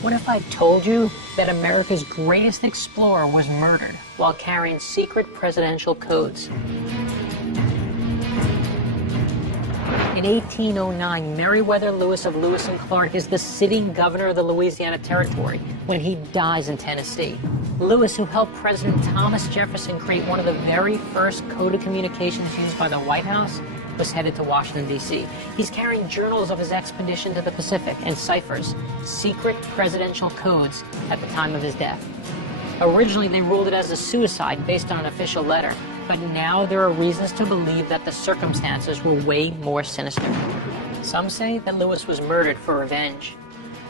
What if I told you that America's greatest explorer was murdered while carrying secret presidential codes? In 1809, Meriwether Lewis of Lewis and Clark is the sitting governor of the Louisiana Territory when he dies in Tennessee. Lewis, who helped President Thomas Jefferson create one of the very first coded communications used by the White House, was headed to Washington, D.C. He's carrying journals of his expedition to the Pacific and ciphers, secret presidential codes, at the time of his death. Originally, they ruled it as a suicide based on an official letter, but now there are reasons to believe that the circumstances were way more sinister. Some say that Lewis was murdered for revenge.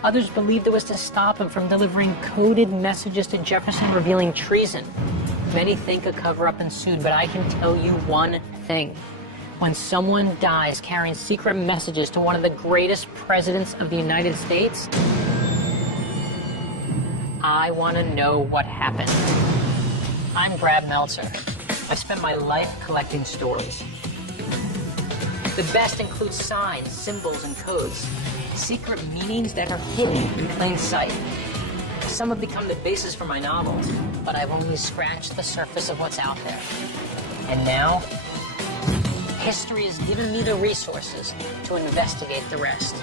Others believed it was to stop him from delivering coded messages to Jefferson revealing treason. Many think a cover-up ensued, but I can tell you one thing. When someone dies carrying secret messages to one of the greatest presidents of the United States, I want to know what happened. I'm Brad Meltzer. I've spent my life collecting stories. The best include signs, symbols, and codes, secret meanings that are hidden in plain sight. Some have become the basis for my novels, but I've only scratched the surface of what's out there. And now, history has given me the resources to investigate the rest.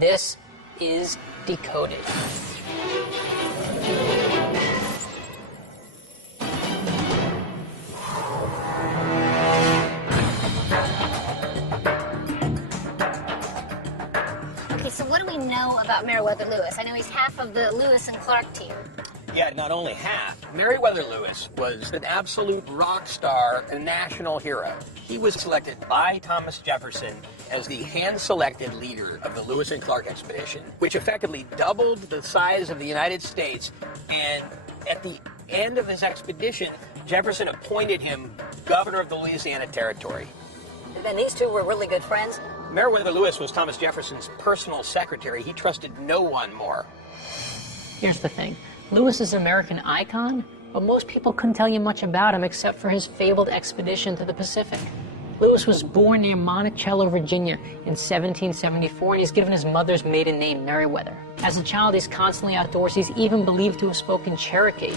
This is Decoded. Okay, so what do we know about Meriwether Lewis? I know he's half of the Lewis and Clark team. Yeah, not only half. Meriwether Lewis was an absolute rock star, a national hero. He was selected by Thomas Jefferson as the hand-selected leader of the Lewis and Clark expedition, which effectively doubled the size of the United States. And at the end of this expedition, Jefferson appointed him governor of the Louisiana Territory. And these two were really good friends? Meriwether Lewis was Thomas Jefferson's personal secretary. He trusted no one more. Here's the thing. Lewis is an American icon, but most people couldn't tell you much about him except for his fabled expedition to the Pacific. Lewis was born near Monticello, Virginia in 1774, and he's given his mother's maiden name, Meriwether. As a child, he's constantly outdoors. He's even believed to have spoken Cherokee.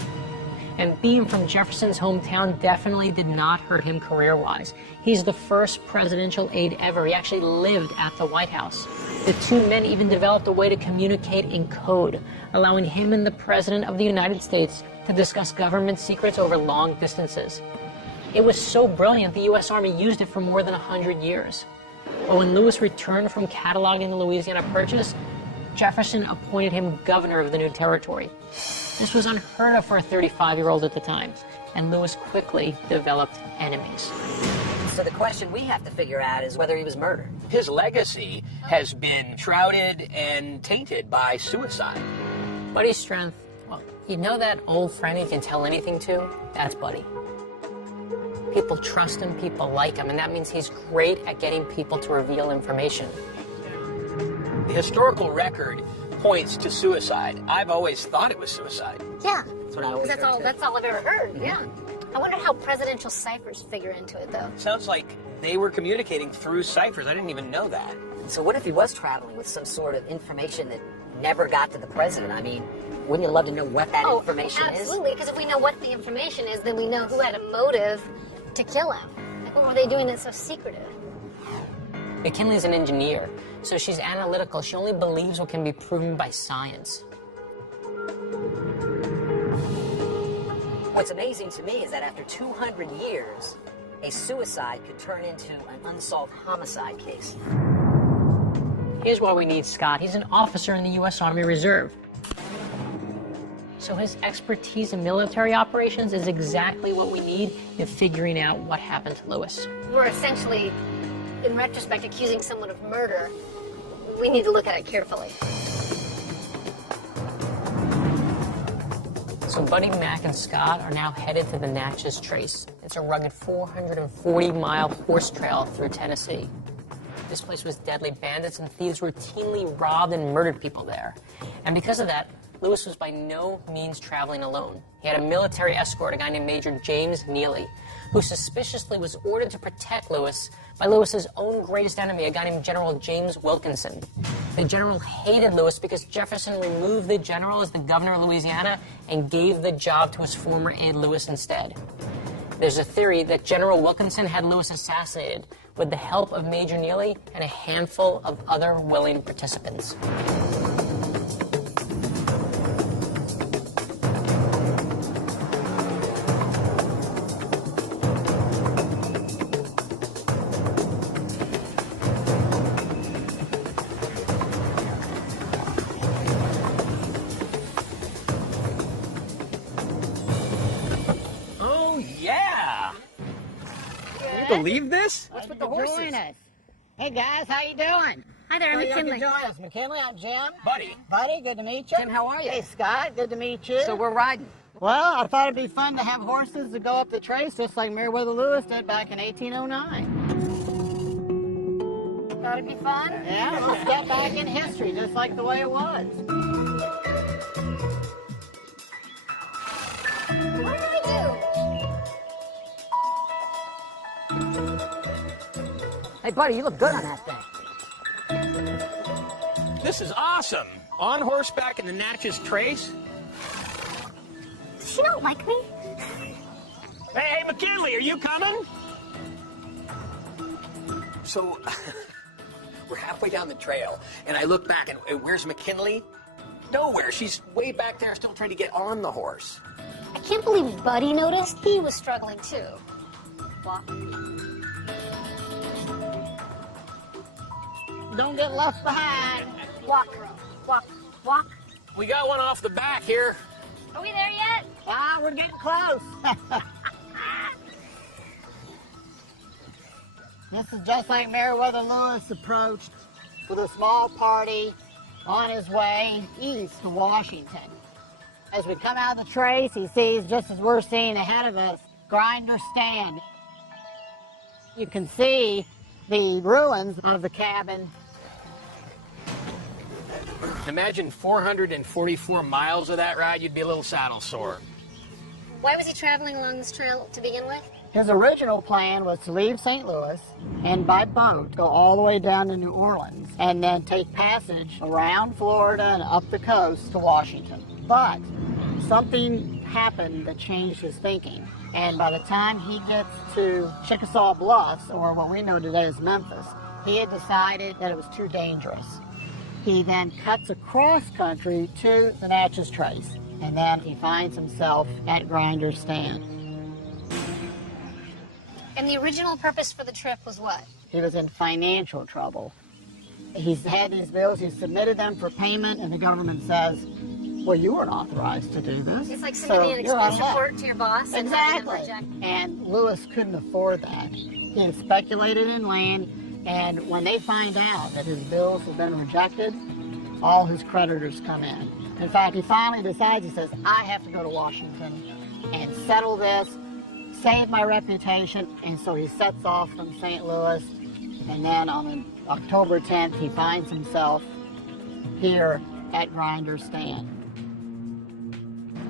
And being from Jefferson's hometown definitely did not hurt him career-wise. He's the first presidential aide ever. He actually lived at the White House. The two men even developed a way to communicate in code, allowing him and the President of the United States to discuss government secrets over long distances. It was so brilliant, the U.S. Army used it for more than 100 years. But when Lewis returned from cataloging the Louisiana Purchase, Jefferson appointed him governor of the new territory. This was unheard of for a 35-year-old at the time, and Lewis quickly developed enemies. So the question we have to figure out is whether he was murdered. His legacy has been shrouded and tainted by suicide. Buddy's strength, well, you know that old friend you can tell anything to? That's Buddy. People trust him, people like him, and that means he's great at getting people to reveal information. The historical record points to suicide. I've always thought it was suicide. Yeah, That's what I always heard, too. that's all I've ever heard, yeah. I wonder how presidential ciphers figure into it, though. Sounds like they were communicating through ciphers. I didn't even know that. So what if he was traveling with some sort of information that never got to the president? I mean, wouldn't you love to know what that information is? Absolutely, because if we know what the information is, then we know who had a motive to kill him. Like, what were they doing that's so secretive? McKinley's an engineer, so she's analytical. She only believes what can be proven by science. What's amazing to me is that after 200 years, a suicide could turn into an unsolved homicide case. Here's why we need Scott. He's an officer in the U.S. Army Reserve. So his expertise in military operations is exactly what we need in figuring out what happened to Lewis. We're essentially, in retrospect, accusing someone of murder. We need to look at it carefully. So Buddy, Mac, and Scott are now headed to the Natchez Trace. It's a rugged 440-mile horse trail through Tennessee. This place was deadly. Bandits and thieves routinely robbed and murdered people there. And because of that, Lewis was by no means traveling alone. He had a military escort, a guy named Major James Neely, who suspiciously was ordered to protect Lewis by Lewis's own greatest enemy, a guy named General James Wilkinson. The general hated Lewis because Jefferson removed the general as the governor of Louisiana and gave the job to his former aide Lewis instead. There's a theory that General Wilkinson had Lewis assassinated with the help of Major Neely and a handful of other willing participants. Believe this? What's with the horses? Hey guys, how you doing? Hi there, I'm You can McKinley. join us. McKinley, I'm Jim. Buddy. Buddy, good to meet you. Tim, how are you? Hey Scott, good to meet you. So we're riding. Well, I thought it'd be fun to have horses to go up the trace just like Meriwether Lewis did back in 1809. Thought it'd be fun? Yeah, a little step back in history, just like the way it was. What did I do? Hey, buddy, you look good on that thing. This is awesome. On horseback in the Natchez Trace. Does she not like me? Hey, McKinley, are you coming? So, we're halfway down the trail, and I look back, and where's McKinley? Nowhere. She's way back there still trying to get on the horse. I can't believe Buddy noticed. He was struggling too. Walk. Don't get left behind. Walk. Walk. Walk. We got one off the back here. Are we there yet? Ah, we're getting close. This is just like Meriwether Lewis approached with a small party on his way east to Washington. As we come out of the trace, he sees, just as we're seeing ahead of us, Grinder's Stand. You can see the ruins of the cabin. Imagine 444 miles of that ride, you'd be a little saddle sore. Why was he traveling along this trail to begin with? His original plan was to leave St. Louis and by boat go all the way down to New Orleans and then take passage around Florida and up the coast to Washington. But something happened that changed his thinking. And by the time he gets to Chickasaw Bluffs, or what we know today as Memphis, he had decided that it was too dangerous. He then cuts across country to the Natchez Trace, and then he finds himself at Grinder's Stand. And the original purpose for the trip was what? He was in financial trouble. He's had these bills, he's submitted them for payment, and the government says, well, you weren't authorized to do this. It's like submitting an you're out expense of luck. report to your boss and having them Exactly. reject. And Lewis couldn't afford that. He had speculated in land, and when they find out that his bills have been rejected, all his creditors come in. In fact, he finally decides, he says, I have to go to Washington and settle this, save my reputation, and so he sets off from St. Louis, and then on October 10th, he finds himself here at Grinder's Stand.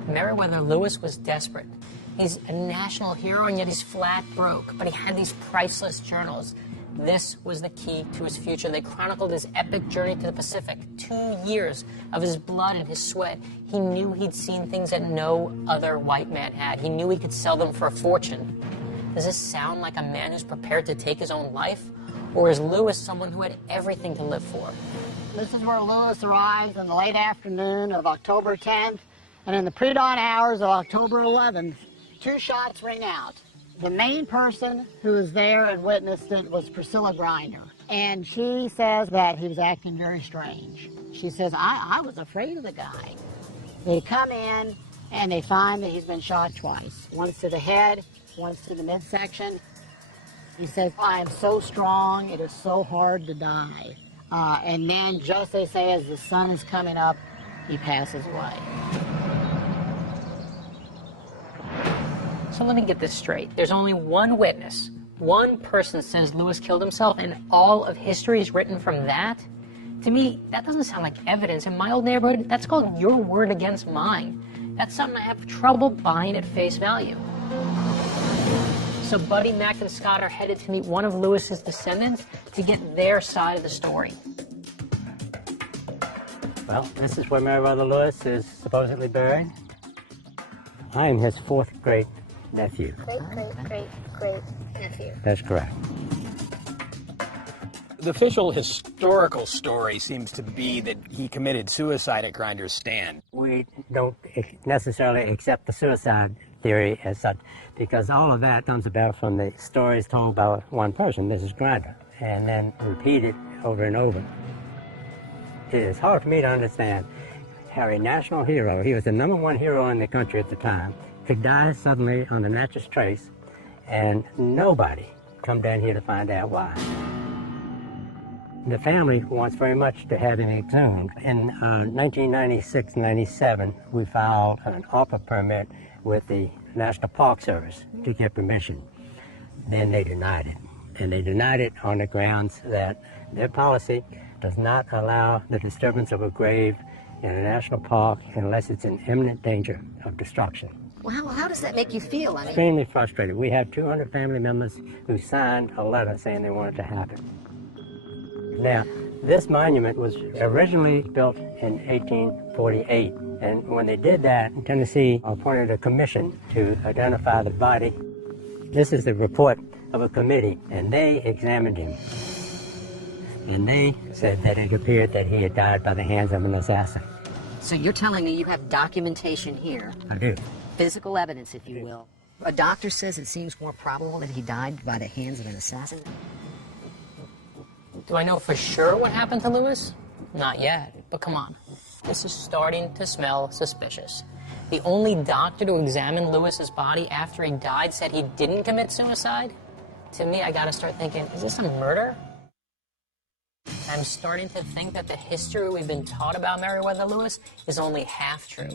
Meriwether Lewis was desperate. He's a national hero, and yet he's flat broke, but he had these priceless journals. This was the key to his future. They chronicled his epic journey to the Pacific, 2 years of his blood and his sweat. He knew he'd seen things that no other white man had. He knew he could sell them for a fortune. Does this sound like a man who's prepared to take his own life? Or is Lewis someone who had everything to live for? This is where Lewis arrives in the late afternoon of October 10th, and in the pre-dawn hours of October 11th, 2 shots ring out. The main person who was there and witnessed it was Priscilla Grinder, and she says that he was acting very strange. She says, I was afraid of the guy. They come in, and they find that he's been shot twice, once to the head, once to the midsection. He says, I am so strong, it is so hard to die. And then, just they say, as the sun is coming up, he passes away. So let me get this straight. There's only one witness. One person says Lewis killed himself, and all of history is written from that? To me, that doesn't sound like evidence. In my old neighborhood, that's called your word against mine. That's something I have trouble buying at face value. So Buddy, Mac, and Scott are headed to meet one of Lewis's descendants to get their side of the story. Well, this is where Meriwether Lewis is supposedly buried. I am his fourth great nephew. Great nephew. That's correct. The official historical story seems to be that he committed suicide at Grinder's stand. We don't necessarily accept the suicide theory as such, because all of that comes about from the stories told by one person, Mrs. Grinder, and then repeated over and over. It is hard for me to understand how a national hero, he was the #1 hero in the country at the time, could die suddenly on the Natchez Trace, and nobody come down here to find out why. The family wants very much to have him exhumed. In 1996-97, we filed an ARPA permit with the National Park Service to get permission. Then they denied it. And they denied it on the grounds that their policy does not allow the disturbance of a grave in a national park unless it's in imminent danger of destruction. Well, how does that make you feel? I mean, Extremely frustrated. We have 200 family members who signed a letter saying they want it to happen. Now, this monument was originally built in 1848, and when they did that, Tennessee appointed a commission to identify the body. This is the report of a committee, and they examined him. And they said that it appeared that he had died by the hands of an assassin. so you're telling me you have documentation here, I do. physical evidence, if you will. A doctor says it seems more probable that he died by the hands of an assassin. Do I know for sure what happened to Lewis? Not yet, but come on. This is starting to smell suspicious. The only doctor to examine Lewis's body after he died said he didn't commit suicide? To me, I gotta start thinking, is this a murder? I'm starting to think that the history we've been taught about Meriwether Lewis is only half true.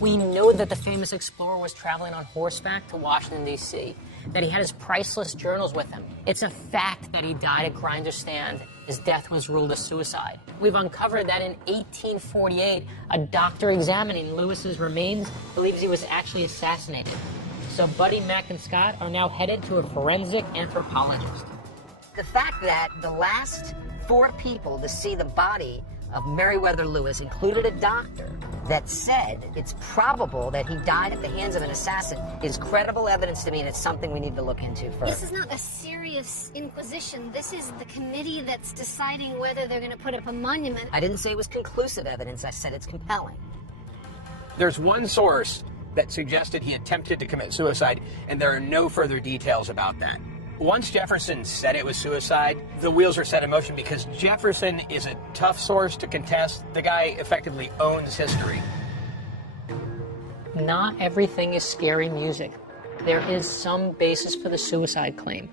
We know that the famous explorer was traveling on horseback to Washington, D.C., that he had his priceless journals with him. It's a fact that he died at Grinder's stand. His death was ruled a suicide. We've uncovered that in 1848, a doctor examining Lewis's remains believes he was actually assassinated. So Buddy, Mac, and Scott are now headed to a forensic anthropologist. The fact that the last 4 people to see the body of Meriwether Lewis included a doctor that said it's probable that he died at the hands of an assassin is credible evidence to me, and it's something we need to look into further. This is not a serious inquisition. This is the committee that's deciding whether they're going to put up a monument. I didn't say it was conclusive evidence. I said it's compelling. There's one source that suggested he attempted to commit suicide, and there are no further details about that. Once Jefferson said it was suicide, the wheels are set in motion because Jefferson is a tough source to contest. The guy effectively owns history. Not everything is scary music. There is some basis for the suicide claim.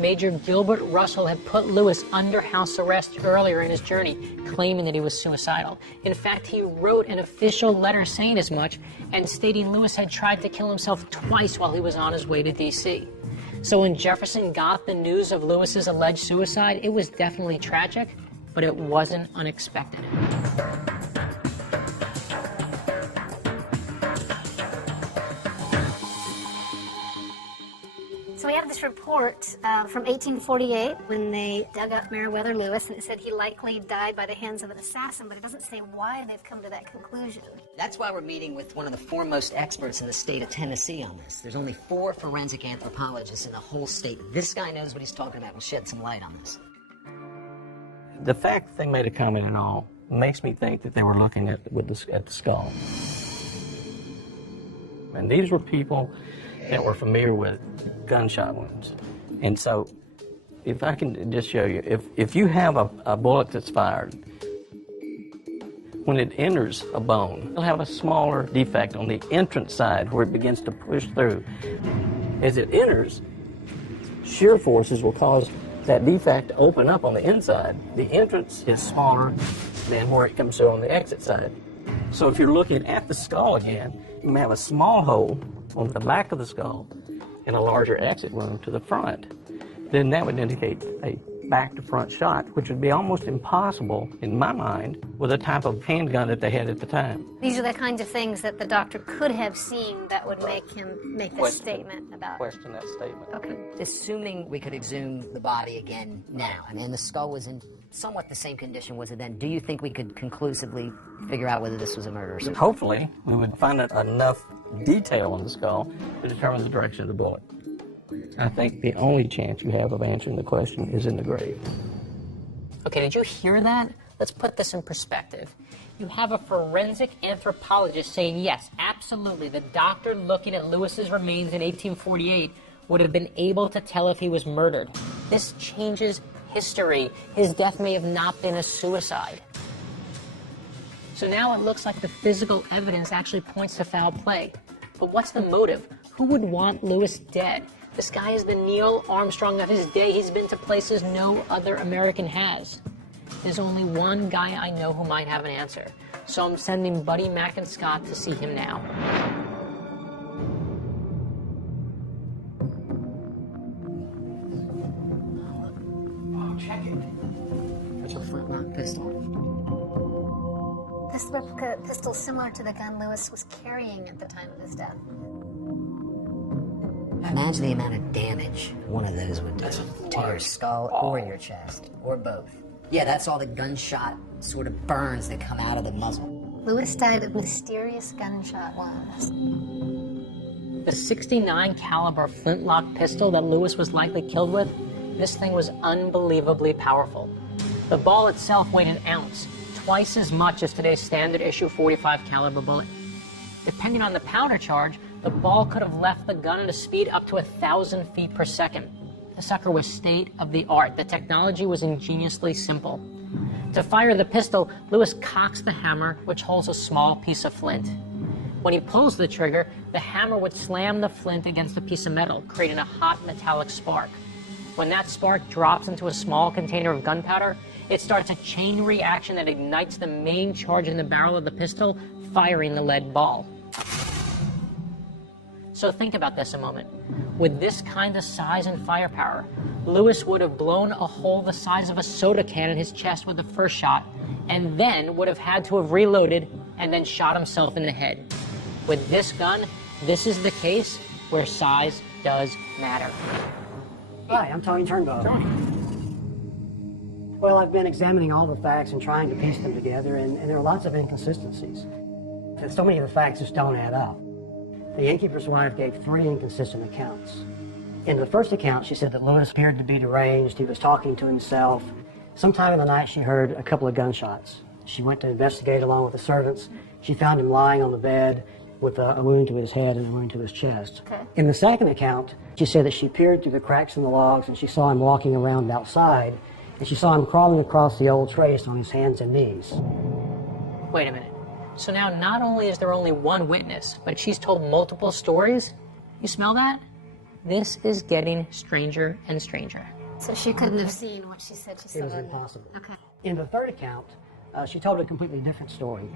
Major Gilbert Russell had put Lewis under house arrest earlier in his journey, claiming that he was suicidal. In fact, he wrote an official letter saying as much and stating Lewis had tried to kill himself twice while he was on his way to D.C. So when Jefferson got the news of Lewis's alleged suicide, it was definitely tragic, but it wasn't unexpected. So we have this report from 1848 when they dug up Meriwether Lewis, and it said he likely died by the hands of an assassin, but it doesn't say why they've come to that conclusion. That's why we're meeting with one of the foremost experts in the state of Tennessee on this. There's only 4 forensic anthropologists in the whole state. This guy knows what he's talking about and shed some light on this. The fact that they made a comment and all makes me think that they were looking at the skull. And these were people that were familiar with gunshot wounds. And so, if I can just show you, if you have a bullet that's fired, when it enters a bone, it'll have a smaller defect on the entrance side where it begins to push through. As it enters, shear forces will cause that defect to open up on the inside. The entrance is smaller than where it comes through on the exit side. So if you're looking at the skull again, you may have a small hole on the back of the skull and a larger exit wound to the front. Then that would indicate a back-to-front shot, which would be almost impossible, in my mind, with the type of handgun that they had at the time. These are the kinds of things that the doctor could have seen that would make him make this statement about. Question that statement. Okay. Assuming we could exhume the body again now, I mean, the skull was in somewhat the same condition was it then? Do you think we could conclusively figure out whether this was a murder or something? Hopefully, we would find enough detail on the skull to determine the direction of the bullet. I think the only chance you have of answering the question is in the grave. Okay, did you hear that? Let's put this in perspective. You have a forensic anthropologist saying, yes, absolutely, the doctor looking at Lewis's remains in 1848 would have been able to tell if he was murdered. This changes history. His death may have not been a suicide. So now it looks like the physical evidence actually points to foul play. But what's the motive? Who would want Lewis dead? This guy is the Neil Armstrong of his day. He's been to places no other American has. There's only one guy I know who might have an answer. So I'm sending Buddy, Mac, and Scott to see him now. Check it. It's a flintlock pistol. This replica pistol is similar to the gun Lewis was carrying at the time of his death. Imagine the amount of damage one of those would do to your skull or your chest, or both. Yeah, that's all the gunshot sort of burns that come out of the muzzle. Lewis died of mysterious gunshot wounds. The 69 caliber flintlock pistol that Lewis was likely killed with, this thing was unbelievably powerful. The ball itself weighed an ounce, twice as much as today's standard issue 45 caliber bullet. Depending on the powder charge, the ball could have left the gun at a speed up to 1,000 feet per second. The sucker was state-of-the-art. The technology was ingeniously simple. To fire the pistol, Lewis cocks the hammer, which holds a small piece of flint. When he pulls the trigger, the hammer would slam the flint against a piece of metal, creating a hot metallic spark. When that spark drops into a small container of gunpowder, it starts a chain reaction that ignites the main charge in the barrel of the pistol, firing the lead ball. So think about this a moment. With this kind of size and firepower, Lewis would have blown a hole the size of a soda can in his chest with the first shot, and then would have had to have reloaded and then shot himself in the head. With this gun, this is the case where size does matter. Hi, I'm Tony Turnbow. Well, I've been examining all the facts and trying to piece them together, and there are lots of inconsistencies. And so many of the facts just don't add up. The innkeeper's wife gave 3 inconsistent accounts. In the first account, she said that Lewis appeared to be deranged. He was talking to himself. Sometime in the night, she heard a couple of gunshots. She went to investigate along with the servants. She found him lying on the bed with a wound to his head and a wound to his chest. Okay. In the second account, she said that she peered through the cracks in the logs and she saw him walking around outside, and she saw him crawling across the old trace on his hands and knees. Wait a minute. So now not only is there only one witness, but she's told multiple stories? You smell that? This is getting stranger and stranger. So she couldn't have seen what she said she saw. It was impossible. Okay. In the third account, she told a completely different story.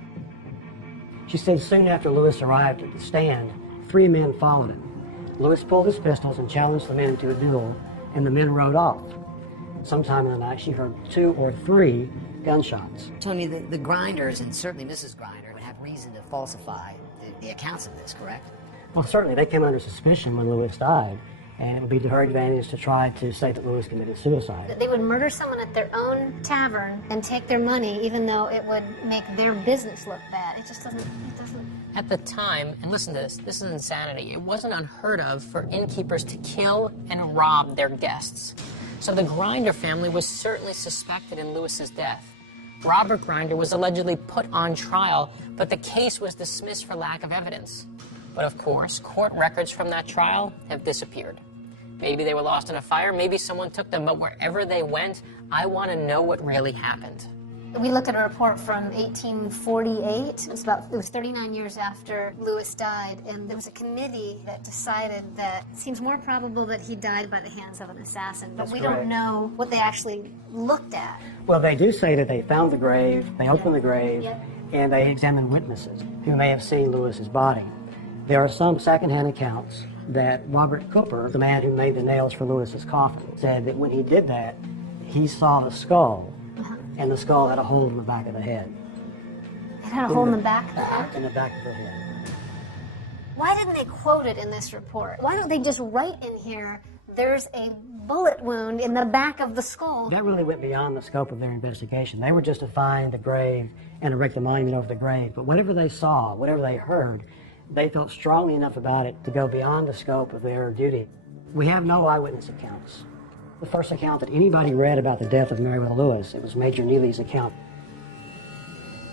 She said soon after Lewis arrived at the stand, 3 men followed him. Lewis pulled his pistols and challenged the men to a duel, and the men rode off. Sometime in the night, she heard 2 or 3 gunshots. Tony, the Grinders, and certainly Mrs. Grinder, would have reason to falsify the accounts of this, correct? Well, certainly they came under suspicion when Lewis died, and it would be to her advantage to try to say that Lewis committed suicide. They would murder someone at their own tavern and take their money, even though it would make their business look bad. It just doesn't. At the time, and listen to this is insanity, it wasn't unheard of for innkeepers to kill and rob their guests. So the Grinder family was certainly suspected in Lewis's death. Robert Grinder was allegedly put on trial, but the case was dismissed for lack of evidence. But of course, court records from that trial have disappeared. Maybe they were lost in a fire, maybe someone took them, but wherever they went, I want to know what really happened. We looked at a report from 1848. It was 39 years after Lewis died, and there was a committee that decided that it seems more probable that he died by the hands of an assassin, but That's we correct. don't know what they actually looked at. Well, they do say that they found the grave, they opened the grave, Yeah. and they examined witnesses who may have seen Lewis's body. There are some secondhand accounts that Robert Cooper, the man who made the nails for Lewis's coffin, said that when he did that, he saw the skull, and the skull had a hole in the back of the head. It had a hole in the back. In the back of the head. Why didn't they quote it in this report? Why don't they just write in here, there's a bullet wound in the back of the skull. That really went beyond the scope of their investigation. They were just to find the grave and erect a monument over the grave. But whatever they saw, whatever they heard, they felt strongly enough about it to go beyond the scope of their duty. We have no eyewitness accounts. The first account that anybody read about the death of Meriwether Lewis, it was Major Neely's account.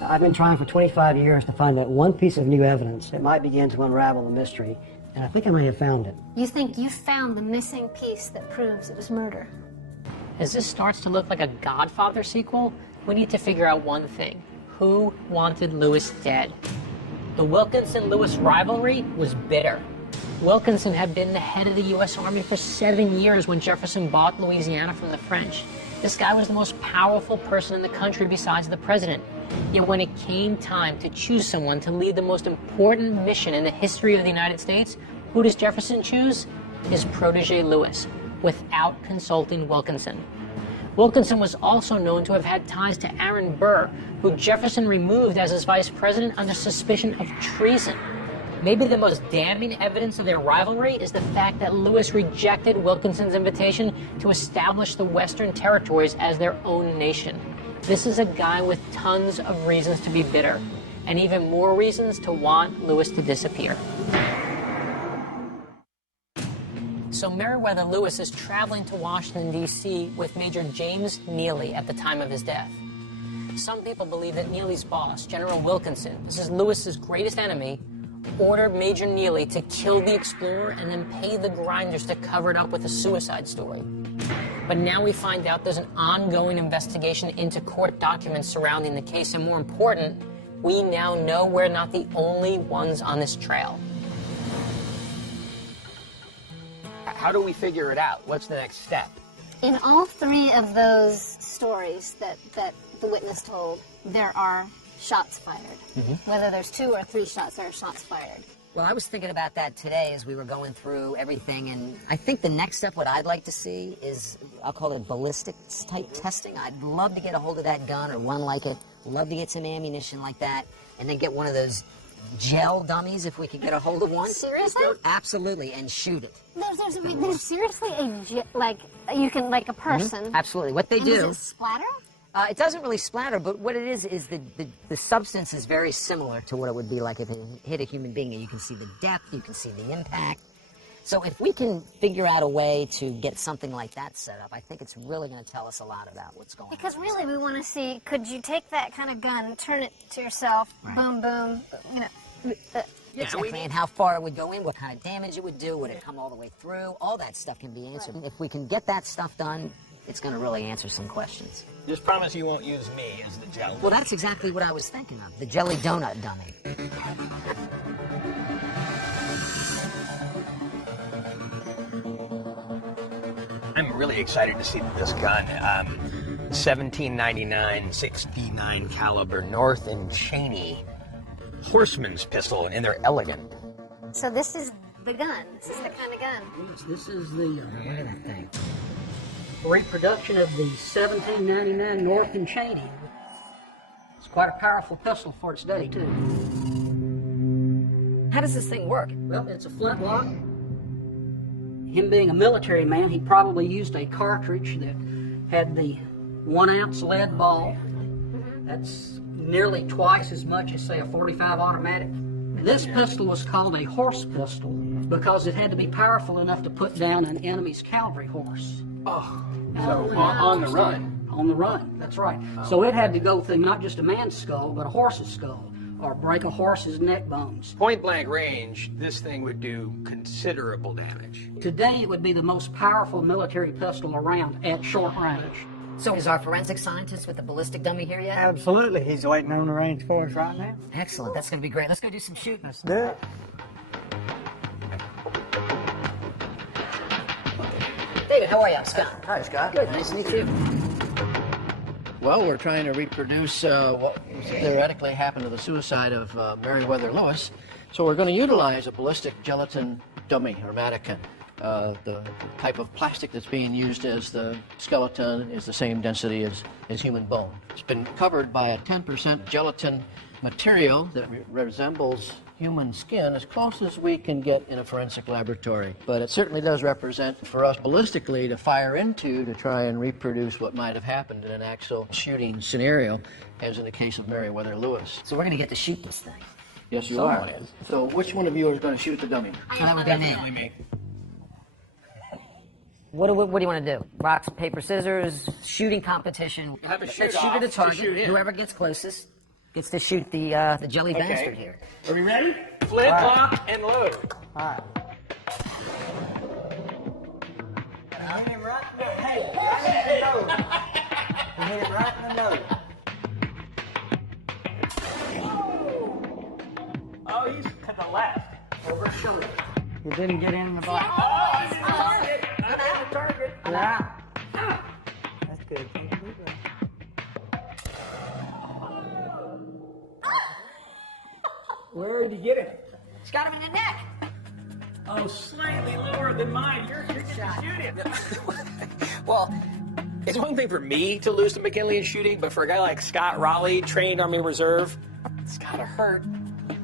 I've been trying for 25 years to find that one piece of new evidence that might begin to unravel the mystery, and I think I may have found it. You think you found the missing piece that proves it was murder? As this starts to look like a Godfather sequel, we need to figure out one thing. Who wanted Lewis dead? The Wilkinson-Lewis rivalry was bitter. Wilkinson had been the head of the U.S. Army for 7 years when Jefferson bought Louisiana from the French. This guy was the most powerful person in the country besides the president. Yet when it came time to choose someone to lead the most important mission in the history of the United States, who does Jefferson choose? His protege Lewis, without consulting Wilkinson. Wilkinson was also known to have had ties to Aaron Burr, who Jefferson removed as his vice president under suspicion of treason. Maybe the most damning evidence of their rivalry is the fact that Lewis rejected Wilkinson's invitation to establish the Western Territories as their own nation. This is a guy with tons of reasons to be bitter, and even more reasons to want Lewis to disappear. So Meriwether Lewis is traveling to Washington, D.C. with Major James Neely at the time of his death. Some people believe that Neely's boss, General Wilkinson, this is Lewis's greatest enemy, ordered Major Neely to kill the explorer and then pay the grinders to cover it up with a suicide story. But now we find out there's an ongoing investigation into court documents surrounding the case, and more important, we now know we're not the only ones on this trail. How do we figure it out? What's the next step? In all three of those stories that the witness told, there are shots fired. Whether there's 2 or 3 shots, there are shots fired. Well, I was thinking about that today as we were going through everything, and I think the next step, what I'd like to see is, I'll call it ballistics type testing. I'd love to get a hold of that gun or one like it, love to get some ammunition like that, and then get one of those gel dummies if we could get a hold of one. Seriously? Absolutely, and shoot it. There's seriously you can, like a person. Absolutely. What they And do... Does it splatter? It doesn't really splatter, but what it is the substance is very similar to what it would be like if it hit a human being. And you can see the depth, you can see the impact. So if we can figure out a way to get something like that set up, I think it's really going to tell us a lot about what's going on. Because really we want to see, could you take that kind of gun, turn it to yourself, boom, boom, you know. Exactly, and how far it would go in, what kind of damage it would do, would it come all the way through? All that stuff can be answered. Right. If we can get that stuff done, it's going to really answer some questions. Just promise you won't use me as the jelly. Well, that's exactly what I was thinking of, the jelly donut dummy. I'm really excited to see this gun. 1799 69 caliber North and Cheney horseman's pistol, and they're elegant. So this is the gun. This is the kind of gun. Yes, this is the Look at that thing. reproduction of the 1799 North and Cheney. It's quite a powerful pistol for its day, too. How does this thing work? Well, it's a flintlock. Him being a military man, he probably used a cartridge that had the 1-ounce lead ball. That's nearly twice as much as, say, a .45 automatic. This pistol was called a horse pistol because it had to be powerful enough to put down an enemy's cavalry horse. Oh, so on the run. On the run, that's right. So it had to go through not just a man's skull, but a horse's skull, or break a horse's neck bones. Point blank range, this thing would do considerable damage. Today, it would be the most powerful military pistol around at short range. So is our forensic scientist with the ballistic dummy here yet? Absolutely. He's waiting on the range for us right now. Excellent. That's going to be great. Let's go do some shooting. Let's do it. David, how are you? I'm Scott. Hi, Scott. Good. Nice to meet you. Well, we're trying to reproduce what theoretically happened to the suicide of Meriwether Lewis. So we're going to utilize a ballistic gelatin dummy, or mannequin. The type of plastic that's being used as the skeleton is the same density as human bone. It's been covered by a 10% gelatin material that resembles human skin as close as we can get in a forensic laboratory. But it certainly does represent for us ballistically to fire into to try and reproduce what might have happened in an actual shooting scenario, as in the case of Meriwether Lewis. So we're going to get to shoot this thing. Yes, you are. So which one of you is going to shoot the dummy? So that would be Definitely me. What do you want to do? Rocks, paper, scissors, shooting competition. Have a Let's shoot shoot off at a to target. shoot in. Whoever gets closest gets to shoot the jelly bastard here. Are we ready? Flint, lock, and load. All right. I hit him right in the head. Right in the nose. I hit him right in the nose. Oh, he's to the left. Over his shoulder. You didn't get in the body. Target. Target. Yeah. That's good. Where did you get it? It's got him in the neck. Oh, slightly lower than mine. You're shooting. Well, it's one thing for me to lose to McKinley in shooting, but for a guy like Scott Raleigh, trained Army Reserve, it's gotta hurt.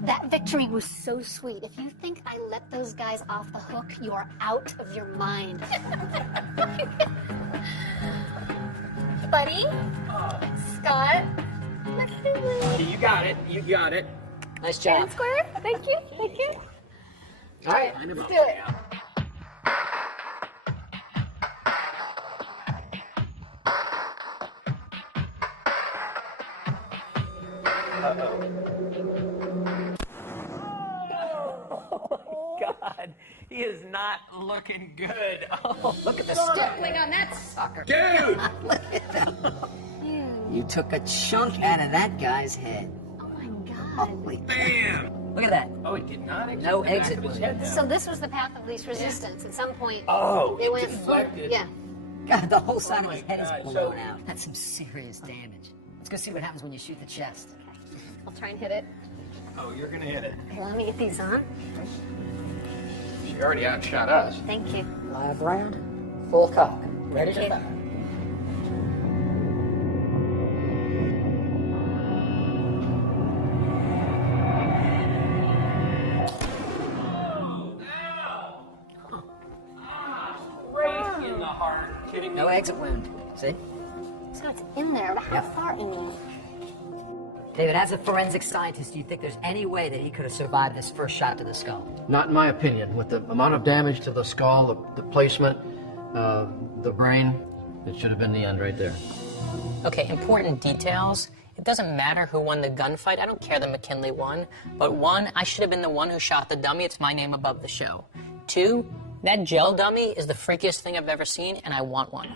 That victory was so sweet. If you think I let those guys off the hook, you are out of your mind. Buddy, Scott, You got it. You got it. Nice fair job. and square. Thank you. Thank you. All right. Let's do it. God, he is not looking good. Oh, Look at the stippling on that sucker. dude! Look at that. You took a chunk out of that guy's head. Oh my God. Holy. Bam! Look at that. Oh, he did not exit No the back exit of his wound. head, though. So this was the path of least resistance. At some point, Oh, they it went deflected. Yeah. God, the whole side of my his head God, is so- blown out. That's some serious damage. Let's go see what happens when you shoot the chest. I'll try and hit it. Oh, you're gonna hit it. Okay, let me get these on. She already outshot us. Thank you. Live round, full cock. Ready to Okay. fire. Right in the heart. Kidding me? No exit wound. See? So it's in there, but how far in there? David, as a forensic scientist, do you think there's any way that he could have survived this first shot to the skull? Not in my opinion. With the amount of damage to the skull, the placement, the brain, it should have been the end right there. Okay, important details. It doesn't matter who won the gunfight. I don't care that McKinley won. But one, I should have been the one who shot the dummy. It's my name above the show. Two, that gel dummy is the freakiest thing I've ever seen, and I want one.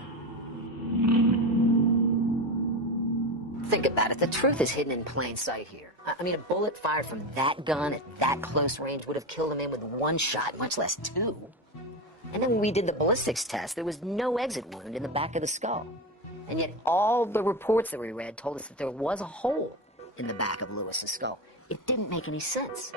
Think about it. The truth is hidden in plain sight here. I mean, a bullet fired from that gun at that close range would have killed a man with one shot, much less two. And then when we did the ballistics test, there was no exit wound in the back of the skull. And yet all the reports that we read told us that there was a hole in the back of Lewis's skull. It didn't make any sense.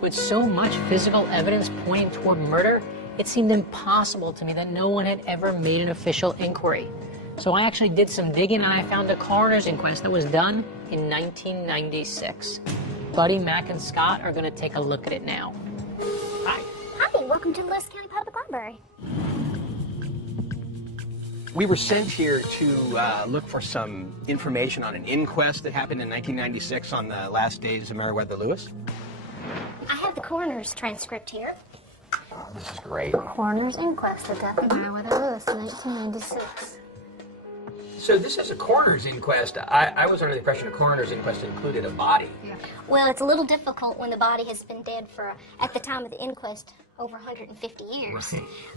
With so much physical evidence pointing toward murder, it seemed impossible to me that no one had ever made an official inquiry. So I actually did some digging and I found a coroner's inquest that was done in 1996. Buddy, Mac, and Scott are going to take a look at it now. Hi. Hi, welcome to the Lewis County Public Library. We were sent here to look for some information on an inquest that happened in 1996 on the last days of Meriwether Lewis. I have the coroner's transcript here. Oh, this is great. Coroner's inquest, the death of Meriwether Lewis in 1996. So this is a coroner's inquest. I was under the impression a coroner's inquest included a body. Well, it's a little difficult when the body has been dead for, at the time of the inquest, over 150 years.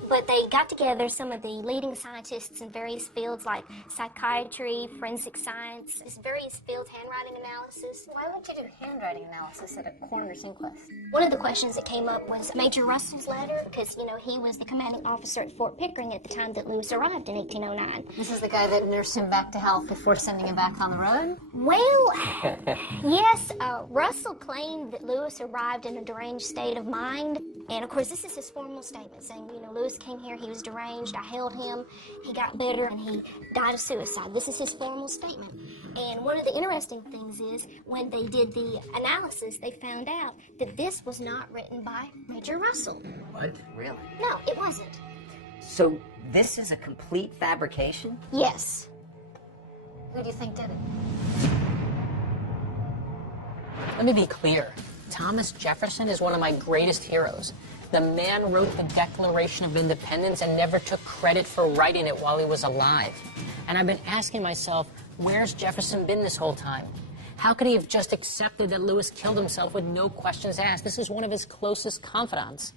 But they got together some of the leading scientists in various fields like psychiatry, forensic science, various fields, handwriting analysis. Why would you do handwriting analysis at a coroner's inquest? One of the questions that came up was Major Russell's letter, because, you know, he was the commanding officer at Fort Pickering at the time that Lewis arrived in 1809. This is the guy that nursed him back to health before sending him back on the road? Well, yes, Russell claimed that Lewis arrived in a deranged state of mind. And, of course, this is his formal statement saying, you know, Lewis came here, he was deranged, I held him, he got better, and he died of suicide. This is his formal statement. And one of the interesting things is when they did the analysis, they found out that this was not written by Major Russell. What? Really? No, it wasn't. So this is a complete fabrication? Yes. Who do you think did it? Let me be clear. Thomas Jefferson is one of my greatest heroes. The man wrote the Declaration of Independence and never took credit for writing it while he was alive. And I've been asking myself, where's Jefferson been this whole time? How could he have just accepted that Lewis killed himself with no questions asked? This is one of his closest confidants.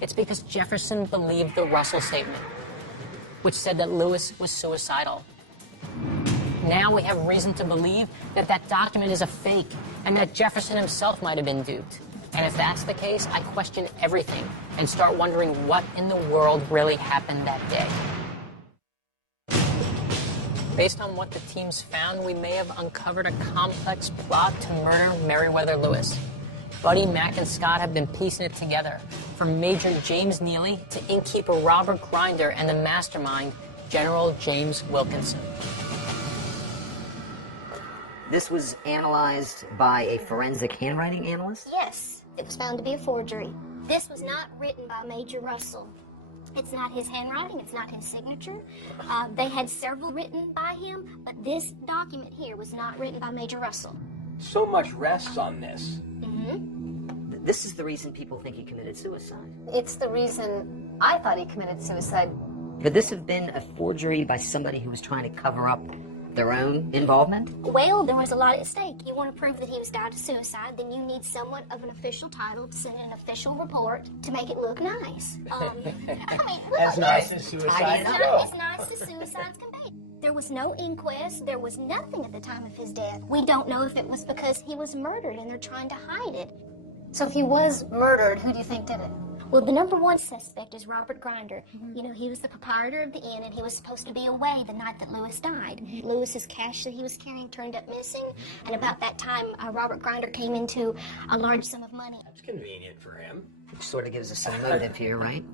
It's because Jefferson believed the Russell statement, which said that Lewis was suicidal. Now we have reason to believe that that document is a fake and that Jefferson himself might have been duped. And if that's the case, I question everything and start wondering what in the world really happened that day. Based on what the teams found, we may have uncovered a complex plot to murder Meriwether Lewis. Buddy, Mac, and Scott have been piecing it together, from Major James Neely to innkeeper Robert Grinder and the mastermind, General James Wilkinson. This was analyzed by a forensic handwriting analyst? Yes, it was found to be a forgery. This was not written by Major Russell. It's not his handwriting, it's not his signature. They had several written by him, but this document here was not written by Major Russell. So much rests on this. This is the reason people think he committed suicide. It's the reason I thought he committed suicide. Could this have been a forgery by somebody who was trying to cover up their own involvement? Well, there was a lot at stake. You want to prove that he was died of suicide, then you need somewhat of an official title to send an official report to make it look nice. I mean, look, As nice as suicide can go. as nice as suicides can be. There was no inquest. There was nothing at the time of his death. We don't know if it was because he was murdered and they're trying to hide it. So if he was murdered, who do you think did it? Well, the number one suspect is Robert Grinder. You know, he was the proprietor of the inn, and he was supposed to be away the night that Lewis died. Lewis's cash that he was carrying turned up missing, and about that time, Robert Grinder came into a large sum of money. That's convenient for him. Which sort of gives us some motive here, right?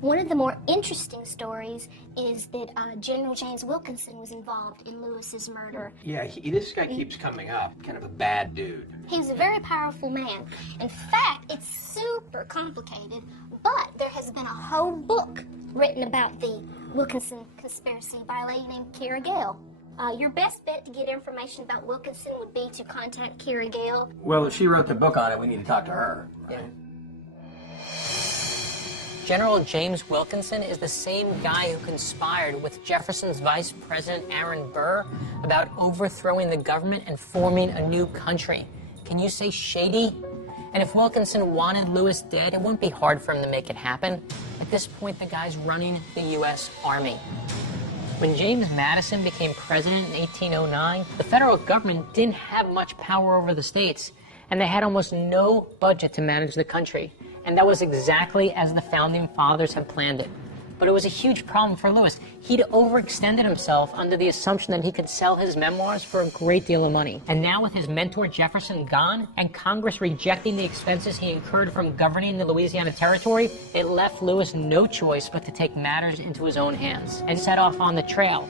One of the more interesting stories is that General James Wilkinson was involved in Lewis's murder. Yeah, this guy keeps coming up. Kind of a bad dude. He was a very powerful man. In fact, it's super complicated, but there has been a whole book written about the Wilkinson conspiracy by a lady named Kira Gale. Your best bet to get information about Wilkinson would be to contact Kira Gale. Well, if she wrote the book on it, we need to talk to her. Yeah. General James Wilkinson is the same guy who conspired with Jefferson's Vice President Aaron Burr about overthrowing the government and forming a new country. Can you say shady? And if Wilkinson wanted Lewis dead, it wouldn't be hard for him to make it happen. At this point, the guy's running the U.S. Army. When James Madison became president in 1809, the federal government didn't have much power over the states, and they had almost no budget to manage the country. And that was exactly as the Founding Fathers had planned it. But it was a huge problem for Lewis. He'd overextended himself under the assumption that he could sell his memoirs for a great deal of money. And now with his mentor Jefferson gone, and Congress rejecting the expenses he incurred from governing the Louisiana Territory, it left Lewis no choice but to take matters into his own hands and set off on the trail.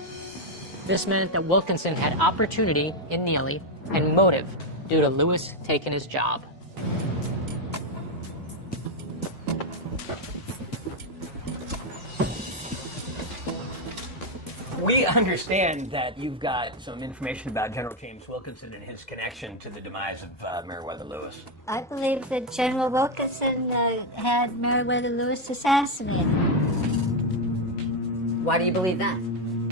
This meant that Wilkinson had opportunity in Neely and motive due to Lewis taking his job. We understand that you've got some information about General James Wilkinson and his connection to the demise of Meriwether Lewis. I believe that General Wilkinson had Meriwether Lewis assassinated. Why do you believe that?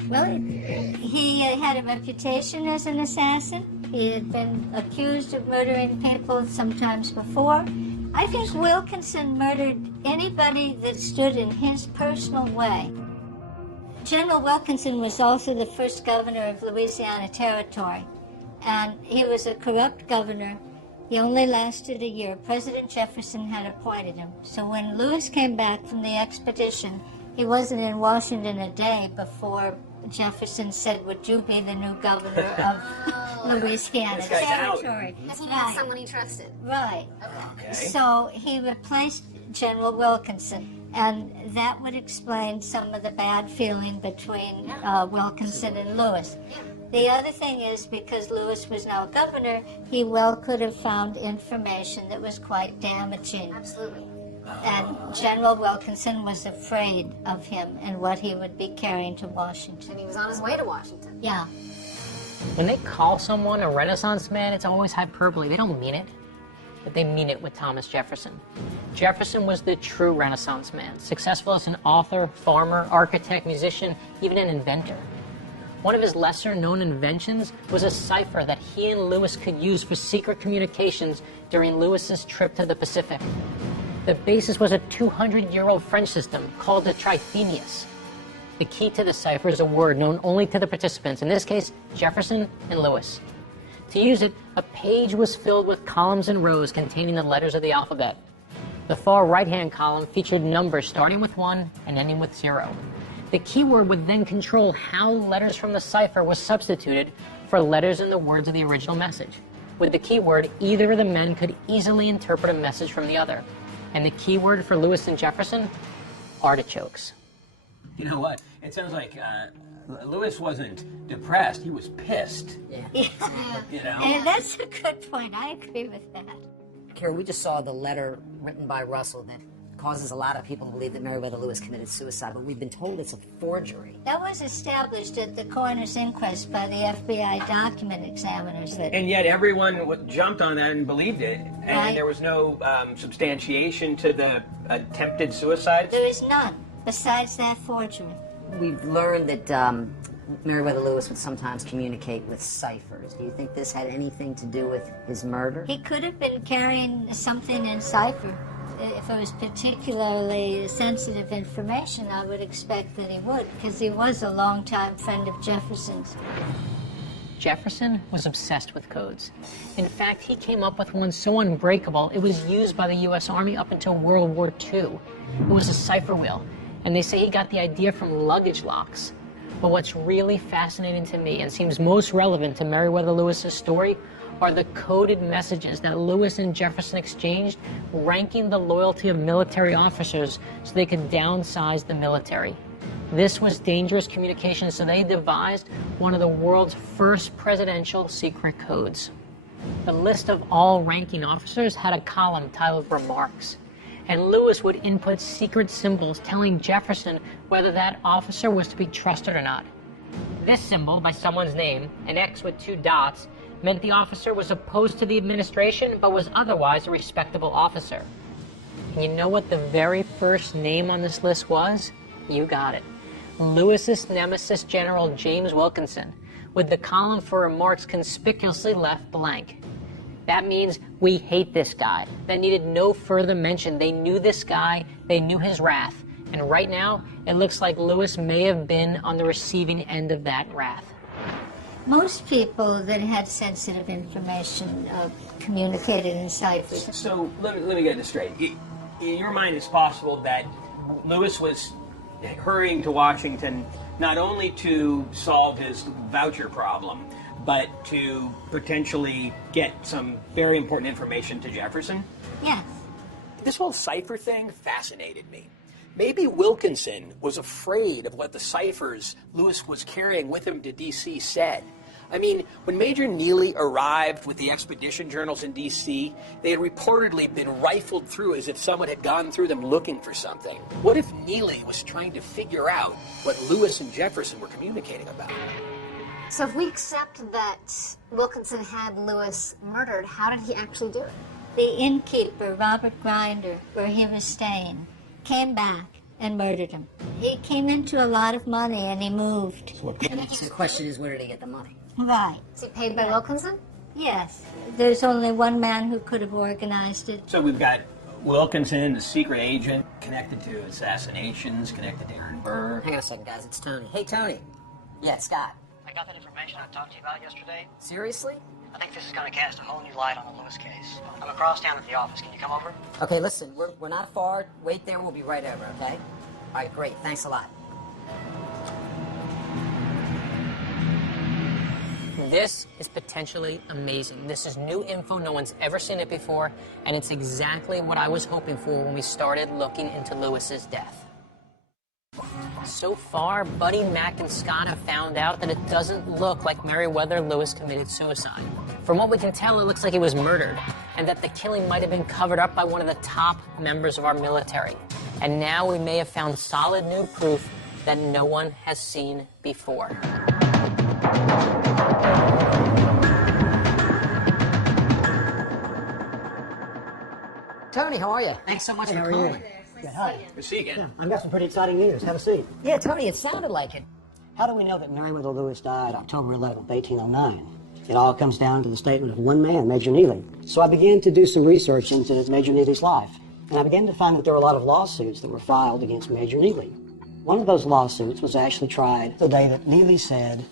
Well, he had a reputation as an assassin. He had been accused of murdering people sometimes before. I think Wilkinson murdered anybody that stood in his personal way. General Wilkinson was also the first governor of Louisiana Territory, and he was a corrupt governor. He only lasted a year. President Jefferson had appointed him. So when Lewis came back from the expedition, he wasn't in Washington a day before Jefferson said, "Would you be the new governor of Louisiana Territory?" Because he had someone he trusted. Right. Okay. So he replaced General Wilkinson, and that would explain some of the bad feeling between Wilkinson and Lewis. The other thing is, because Lewis was now governor, he well could have found information that was quite damaging. Absolutely. And General Wilkinson was afraid of him and what he would be carrying to Washington. And he was on his way to Washington. Yeah. When they call someone a Renaissance man, it's always hyperbole. They don't mean it, but they mean it with Thomas Jefferson. Jefferson was the true Renaissance man, successful as an author, farmer, architect, musician, even an inventor. One of his lesser-known inventions was a cipher that he and Lewis could use for secret communications during Lewis's trip to the Pacific. The basis was a 200-year-old French system called the trithemius. The key to the cipher is a word known only to the participants, in this case, Jefferson and Lewis. To use it, a page was filled with columns and rows containing the letters of the alphabet. The far right-hand column featured numbers starting with 1 and ending with 0. The keyword would then control how letters from the cipher were substituted for letters in the words of the original message. With the keyword, either of the men could easily interpret a message from the other. And the keyword for Lewis and Jefferson? Artichokes. You know what? It sounds like Lewis wasn't depressed. He was pissed. Yeah. You know? And that's a good point. I agree with that. Karen, we just saw the letter written by Russell that causes a lot of people to believe that Meriwether Lewis committed suicide, but we've been told it's a forgery. That was established at the coroner's inquest by the FBI document examiners. And yet everyone jumped on that and believed it, and Right. there was no substantiation to the attempted suicide. There is none besides that forgery. We've learned that Meriwether Lewis would sometimes communicate with ciphers. Do you think this had anything to do with his murder? He could have been carrying something in cipher. If it was particularly sensitive information, I would expect that he would, because he was a longtime friend of Jefferson's. Jefferson was obsessed with codes. In fact, he came up with one so unbreakable, it was used by the U.S. Army up until World War II. It was a cipher wheel, and they say he got the idea from luggage locks. But what's really fascinating to me and seems most relevant to Meriwether Lewis's story are the coded messages that Lewis and Jefferson exchanged, ranking the loyalty of military officers so they could downsize the military. This was dangerous communication, so they devised one of the world's first presidential secret codes. The list of all ranking officers had a column titled Remarks, and Lewis would input secret symbols telling Jefferson whether that officer was to be trusted or not. This symbol, by someone's name, an X with 2 dots, meant the officer was opposed to the administration but was otherwise a respectable officer. And you know what the very first name on this list was? You got it. Lewis's nemesis, General James Wilkinson, with the column for remarks conspicuously left blank. That means we hate this guy. That needed no further mention. They knew this guy, they knew his wrath, and right now it looks like Lewis may have been on the receiving end of that wrath. Most people that had sensitive information communicated in ciphers. So let me get this straight. In your mind, it's possible that Lewis was hurrying to Washington not only to solve his voucher problem, but to potentially get some very important information to Jefferson? Yes. This whole cipher thing fascinated me. Maybe Wilkinson was afraid of what the ciphers Lewis was carrying with him to D.C. said. I mean, when Major Neely arrived with the expedition journals in D.C., they had reportedly been rifled through as if someone had gone through them looking for something. What if Neely was trying to figure out what Lewis and Jefferson were communicating about? So if we accept that Wilkinson had Lewis murdered, how did he actually do it? The innkeeper, Robert Grinder, where he was staying, came back and murdered him. He came into a lot of money and he moved. So the question is, where did he get the money? Right. Is he paid by Wilkinson? Yes. There's only one man who could have organized it. So we've got Wilkinson, the secret agent, connected to assassinations, connected to Aaron Burr. Hang on a second, guys. It's Tony. Hey, Tony. Yeah, it's Scott. I got that information I talked to you about yesterday. Seriously? I think this is going to cast a whole new light on the Lewis case. I'm across town at the office. Can you come over? Okay, listen, we're not far. Wait there, we'll be right over, okay? All right, great. Thanks a lot. This is potentially amazing. This is new info. No one's ever seen it before, and it's exactly what I was hoping for when we started looking into Lewis's death. So far, Buddy, Mac, and Scott have found out that it doesn't look like Meriwether Lewis committed suicide. From what we can tell, it looks like he was murdered, and that the killing might have been covered up by one of the top members of our military. And now we may have found solid new proof that no one has seen before. Tony, how are you? Thanks so much Hey, for how are calling. you? Yeah, hi. Good to see you again. Yeah, I've got some pretty exciting news. Have a seat. Yeah, Tony, it sounded like it. How do we know that Meriwether Lewis died October 11th, 1809? It all comes down to the statement of one man, Major Neely. So I began to do some research into Major Neely's life, and I began to find that there were a lot of lawsuits that were filed against Major Neely. One of those lawsuits was actually tried the day that Neely said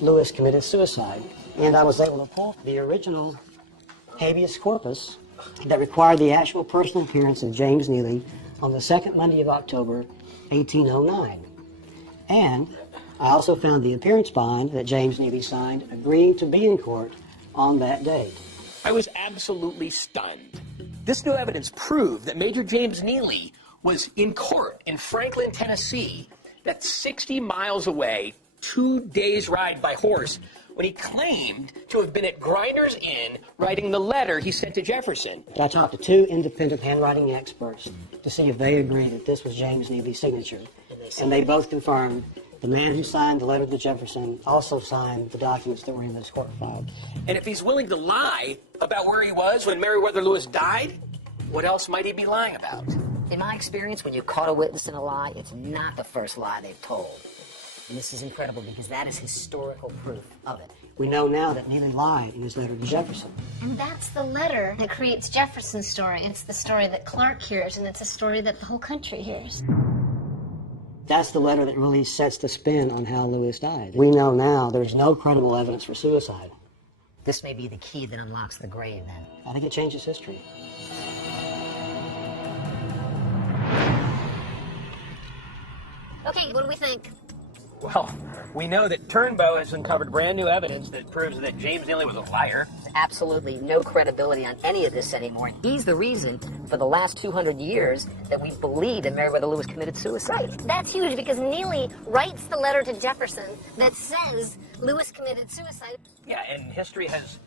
Lewis committed suicide, and I was able to pull the original habeas corpus that required the actual personal appearance of James Neely on the second Monday of October, 1809. And I also found the appearance bond that James Neely signed agreeing to be in court on that date. I was absolutely stunned. This new evidence proved that Major James Neely was in court in Franklin, Tennessee, that's 60 miles away, 2 days' ride by horse, when he claimed to have been at Grinder's Inn writing the letter he sent to Jefferson. I talked to two independent handwriting experts to see if they agreed that this was James Neely's signature. And they both confirmed the man who signed the letter to Jefferson also signed the documents that were in this court file. And if he's willing to lie about where he was when Meriwether Lewis died, what else might he be lying about? In my experience, when you caught a witness in a lie, it's not the first lie they've told. And this is incredible because that is historical proof of it. We know now that Neely lied in his letter to Jefferson. And that's the letter that creates Jefferson's story. It's the story that Clark hears, and it's a story that the whole country hears. That's the letter that really sets the spin on how Lewis died. We know now there's no credible evidence for suicide. This may be the key that unlocks the grave, then. I think it changes history. Okay, what do we think? Well, we know that Turnbow has uncovered brand new evidence that proves that James Neely was a liar. There's absolutely no credibility on any of this anymore. He's the reason for the last 200 years that we believe that Meriwether Lewis committed suicide. That's huge because Neely writes the letter to Jefferson that says Lewis committed suicide. Yeah, and history has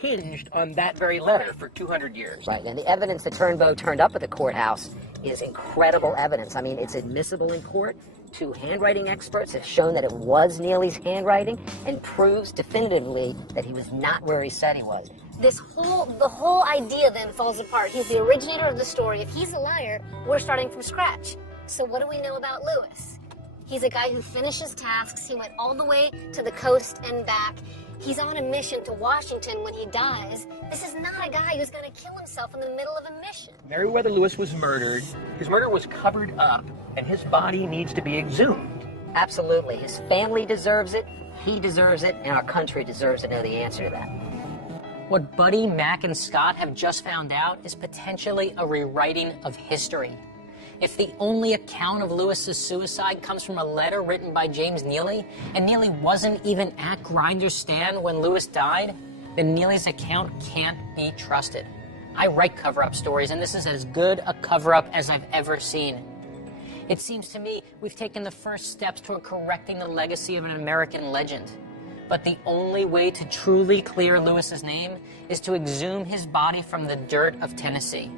hinged on that very letter for 200 years. Right, and the evidence that Turnbow turned up at the courthouse is incredible evidence. I mean, it's admissible in court. Two handwriting experts have shown that it was Neely's handwriting and proves definitively that he was not where he said he was. The whole idea then falls apart. He's the originator of the story. If he's a liar, we're starting from scratch. So what do we know about Lewis? He's a guy who finishes tasks. He went all the way to the coast and back. He's on a mission to Washington when he dies. This is not a guy who's going to kill himself in the middle of a mission. Meriwether Lewis was murdered. His murder was covered up, and his body needs to be exhumed. Absolutely. His family deserves it, he deserves it, and our country deserves to know the answer to that. What Buddy, Mac, and Scott have just found out is potentially a rewriting of history. If the only account of Lewis's suicide comes from a letter written by James Neely, and Neely wasn't even at Grinder's stand when Lewis died, then Neely's account can't be trusted. I write cover-up stories, and this is as good a cover-up as I've ever seen. It seems to me we've taken the first steps toward correcting the legacy of an American legend. But the only way to truly clear Lewis's name is to exhume his body from the dirt of Tennessee.